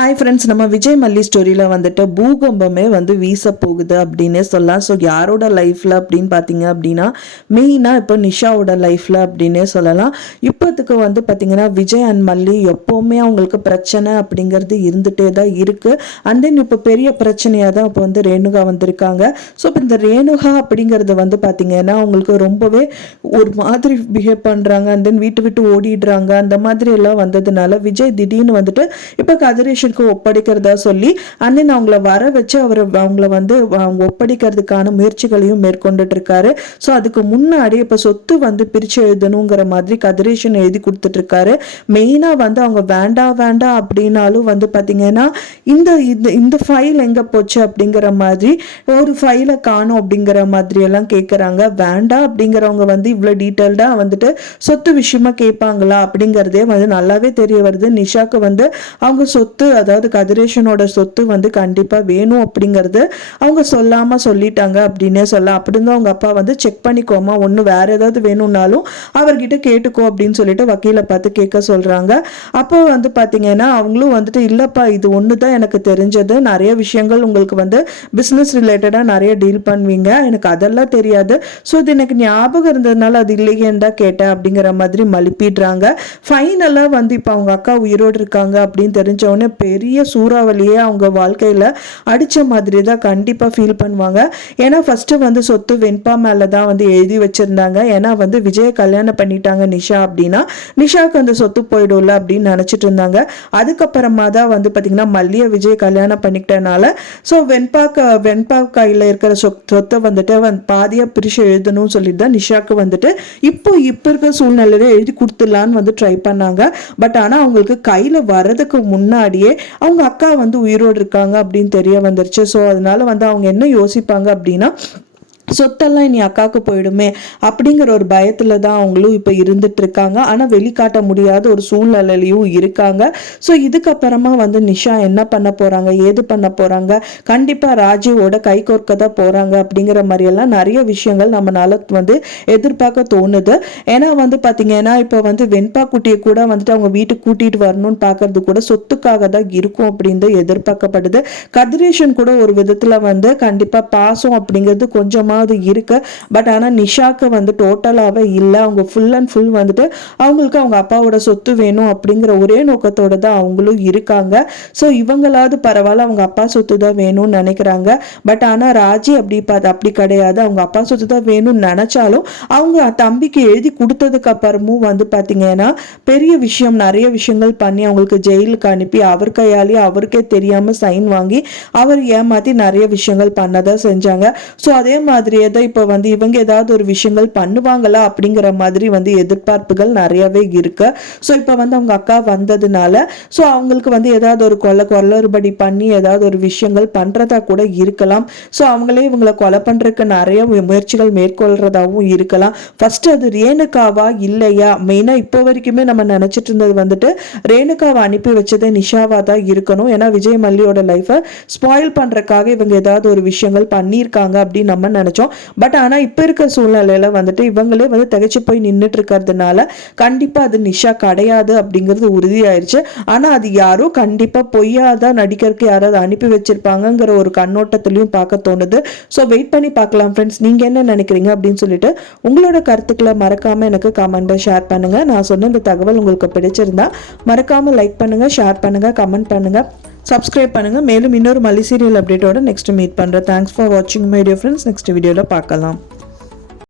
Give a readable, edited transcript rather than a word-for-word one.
Hi friends, நம்ம விஜய் மல்லி ஸ்டோரியில் வந்துட்டு பூகம்பமே வந்து வீச போகுது அப்படின்னே சொல்லலாம். ஸோ யாரோட லைஃப்பில் அப்படின்னு பார்த்தீங்க அப்படின்னா மெயினாக இப்போ நிஷாவோட லைஃப்பில் அப்படின்னே சொல்லலாம். இப்போத்துக்கு வந்து பார்த்தீங்கன்னா விஜய் அண்ட் மல்லி எப்போவுமே அவங்களுக்கு பிரச்சனை அப்படிங்கிறது இருந்துகிட்டே தான் இருக்குது. அண்ட் தென் இப்போ பெரிய பிரச்சனையாக தான் இப்போ வந்து ரேணுகா வந்திருக்காங்க. ஸோ இப்போ இந்த ரேணுகா அப்படிங்கிறது வந்து பார்த்தீங்கன்னா அவங்களுக்கு ரொம்பவே ஒரு மாதிரி பிஹேவ் பண்ணுறாங்க. அண்ட் தென் வீட்டு விட்டு ஓடிடுறாங்க. அந்த மாதிரி எல்லாம் வந்ததுனால விஜய் திடீர்னு வந்துட்டு இப்போ கதிரேஷ் ஒப்படைக்கிறதா சொல்லி அண்ணன் அவங்கள வர வச்சு அவங்கள வந்து ஒப்படைக்கிறதுக்கான முயற்சிகளையும் மேற்கொண்டுட்டு இருக்காரு. ஸோ அதுக்கு முன்னாடி இப்ப சொத்து வந்து பிரிச்சு எழுதணுங்கிற மாதிரி கதிரேஷன் எழுதி கொடுத்துட்டு இருக்காரு. மெயினா வந்து அவங்க வேண்டாம் அப்படின்னாலும் வந்து பாத்தீங்கன்னா இந்த ஃபைல் எங்க போச்சு அப்படிங்கிற மாதிரி ஒரு ஃபைலை காணும் அப்படிங்கிற மாதிரி எல்லாம் கேட்கறாங்க. வேண்டாம் அப்படிங்கிறவங்க வந்து இவ்வளவு டீட்டெயில்டா வந்துட்டு சொத்து விஷயமா கேட்பாங்களா அப்படிங்கிறதே வந்து நல்லாவே தெரிய வருது. நிஷாக்கு வந்து அவங்க சொத்து, அதாவது கதிரேஷனோட சொத்து வந்து கண்டிப்பா வேணும் அப்படிங்கறது அவங்க சொல்லாம சொல்லிட்டாங்க அப்படின்னே சொல்லலாம். அப்படிதான் அவங்க அப்பா வந்து செக் பண்ணிக்கோமா, ஒண்ணு வேற ஏதாவது வேணும்னாலும் அவர்கிட்ட கேட்டுக்கோ அப்படின்னு சொல்லிட்டு வக்கீலை பார்த்து கேட்க சொல்றாங்க. அப்போ வந்து பாத்தீங்கன்னா அவங்களும் வந்துட்டு இல்லப்பா இது ஒண்ணுதான் எனக்கு தெரிஞ்சது, நிறைய விஷயங்கள் உங்களுக்கு வந்து பிசினஸ் ரிலேட்டடா நிறைய டீல் பண்ணுவீங்க, எனக்கு அதெல்லாம் தெரியாது, ஸோ இது எனக்கு ஞாபகம் இருந்ததுனால அது இல்லையேன்னு தான் கேட்டேன் அப்படிங்கிற மாதிரி மலிப்பிடுறாங்க. ஃபைனலா வந்து இப்போ அவங்க அக்கா உயிரோடு இருக்காங்க அப்படின்னு தெரிஞ்சவொடனே பெரிய சூறாவளியே அவங்க வாழ்க்கையில அடிச்ச மாதிரி தான் கண்டிப்பா ஃபீல் பண்ணுவாங்க. ஏன்னா ஃபர்ஸ்ட் வந்து சொத்து வெண்பா மேல தான் வந்து எழுதி வச்சிருந்தாங்க. ஏன்னா வந்து விஜய் கல்யாணம் பண்ணிட்டாங்க நிஷா அப்படின்னா நிஷாக்கு அந்த சொத்து போயிடும்ல அப்படின்னு நினைச்சிட்டு இருந்தாங்க. அதுக்கப்புறமா தான் வந்து பாத்தீங்கன்னா மல்லிய விஜய் கல்யாணம் பண்ணிக்கிட்டனால ஸோ வெண்பா கையில இருக்கிற சொத்தை வந்துட்டு பாதியா பிரிச்சு எழுதணும்னு சொல்லிட்டு தான் நிஷாக்கு வந்துட்டு இப்போ இருக்கிற சூழ்நிலையில எழுதி கொடுத்துடலான்னு வந்து ட்ரை பண்ணாங்க. பட் ஆனா அவங்களுக்கு கையில வர்றதுக்கு முன்னாடியே அவங்க அக்கா வந்து உயிரோடு இருக்காங்க அப்படின்னு தெரிய வந்துருச்சு. ஸோ அதனால வந்து அவங்க என்ன யோசிப்பாங்க அப்படின்னா சொத்தெல்லாம் இனி அக்காவுக்கு போயிடுமே அப்படிங்கிற ஒரு பயத்துல தான் அவங்களும் இப்ப இருந்துட்டு இருக்காங்க. ஆனா வெளிக்காட்ட முடியாத ஒரு சூழ்நிலையிலையும் இருக்காங்க. ஸோ இதுக்கப்புறமா வந்து நிஷா என்ன பண்ண போறாங்க, ஏது பண்ண போறாங்க, கண்டிப்பா ராஜீவோட கை கோர்க்க தான் போறாங்க அப்படிங்கிற மாதிரி எல்லாம் நிறைய விஷயங்கள் நம்மளால வந்து எதிர்பார்க்க தோணுது. ஏன்னா வந்து பாத்தீங்கன்னா இப்ப வந்து வெண்பா குட்டியை கூட வந்துட்டு அவங்க வீட்டுக்கு கூட்டிட்டு வரணும்னு பாக்குறது கூட சொத்துக்காக தான் இருக்கும் அப்படின்னு எதிர்பார்க்கப்படுது. கதிரேஷன் கூட ஒரு விதத்துல வந்து கண்டிப்பா பாசம் அப்படிங்கிறது கொஞ்சமா இருக்கு. பட் ஆனா நிஷாக்கு வந்து டோட்டலாவே இல்ல. அவங்க ஃபுல் அண்ட் ஃபுல் வந்துட்டு அவங்களுக்கு அவங்க அப்பாவோட சொத்து வேணும் அப்படிங்கிற ஒரே நோக்கத்தோட தான் அவங்களும் இருக்காங்க. ஸோ இவங்களாவது பரவாயில்ல அவங்க அப்பா சொத்து தான் வேணும்னு நினைக்கிறாங்க. பட் ஆனா ராஜி அப்படி கிடையாது. அவங்க அப்பா சொத்து தான் வேணும்னு நினைச்சாலும் அவங்க தம்பிக்கு எழுதி கொடுத்ததுக்கு அப்புறமும் வந்து பாத்தீங்கன்னா பெரிய விஷயம், நிறைய விஷயங்கள் பண்ணி அவங்களுக்கு ஜெயிலுக்கு அனுப்பி அவர் கையாலேயே அவருக்கே தெரியாம சைன் வாங்கி அவர் ஏமாத்தி நிறைய விஷயங்கள் பண்ணதான் செஞ்சாங்க. ஸோ அதே மாதிரி இப்ப வந்து இவங்க ஏதாவது ஒரு விஷயங்கள் பண்ணுவாங்களா அப்படிங்கிற மாதிரி வந்து எதிர்பார்ப்புகள் நிறையவே இருக்கு. சோ இப்ப வந்து அவங்க அக்கா வந்ததுனால சோ அவங்களுக்கு வந்து ஏதாவது ஒரு கொல்லறுபடி பண்ணி ஏதாவது ஒரு விஷயங்கள் பண்றதா கூட இருக்கலாம். சோ அவங்களே இவங்களை கொலை பண்றதுக்கு நிறைய முயற்சிகள் மேற்கொள்றதாவும் இருக்கலாம். ஃபர்ஸ்ட் அது ரேணுகாவா இல்லையா, மெயினா இப்போ வரைக்குமே நம்ம நினைச்சிட்டு இருந்தது வந்துட்டு ரேணுகாவை அனுப்பி வச்சதே நிஷாவா தான் இருக்கணும். ஏன்னா விஜய் மல்லியோட லைஃபை ஸ்பாயில் பண்றதுக்காக இவங்க ஏதாவது ஒரு விஷயங்கள் பண்ணியிருக்காங்க அப்படின்னு நம்ம நினைச்சோம். பட் ஆனா இப்ப இருக்க சூழ்நிலையில வந்துட்டு இவங்களே வந்து திகைச்சு போய் நின்றுட்டு இருக்கிறதுனால கண்டிப்பா அது நிஷா கிடையாது அப்படிங்கிறது உறுதியாயிருச்சு. ஆனா அது யாரோ கண்டிப்பா பொய்யாதான் நடிக்கிறதுக்கு யாராவது அனுப்பி வச்சிருப்பாங்கிற ஒரு கண்ணோட்டத்திலையும் பார்க்க தோணுது. ஸோ வெயிட் பண்ணி பார்க்கலாம் ஃப்ரெண்ட்ஸ், நீங்க என்ன நினைக்கிறீங்க அப்படின்னு சொல்லிட்டு உங்களோட கருத்துக்களை மறக்காம எனக்கு கமெண்ட்ல ஷேர் பண்ணுங்க. நான் சொன்ன இந்த தகவல் உங்களுக்கு பிடிச்சிருந்தா மறக்காம லைக் பண்ணுங்க, ஷேர் பண்ணுங்க, கமெண்ட் பண்ணுங்க, சப்ஸ்கிரைப் பண்ணுங்க. மேலும் இன்னொரு மல்லி சீரியல் அப்டேட்டோட நெக்ஸ்ட் மீட் பண்றேன். தேங்க்ஸ் ஃபார் வாட்சிங் மை டியர் ஃப்ரெண்ட்ஸ். நெக்ஸ்ட் வீடியோல பார்க்கலாம்.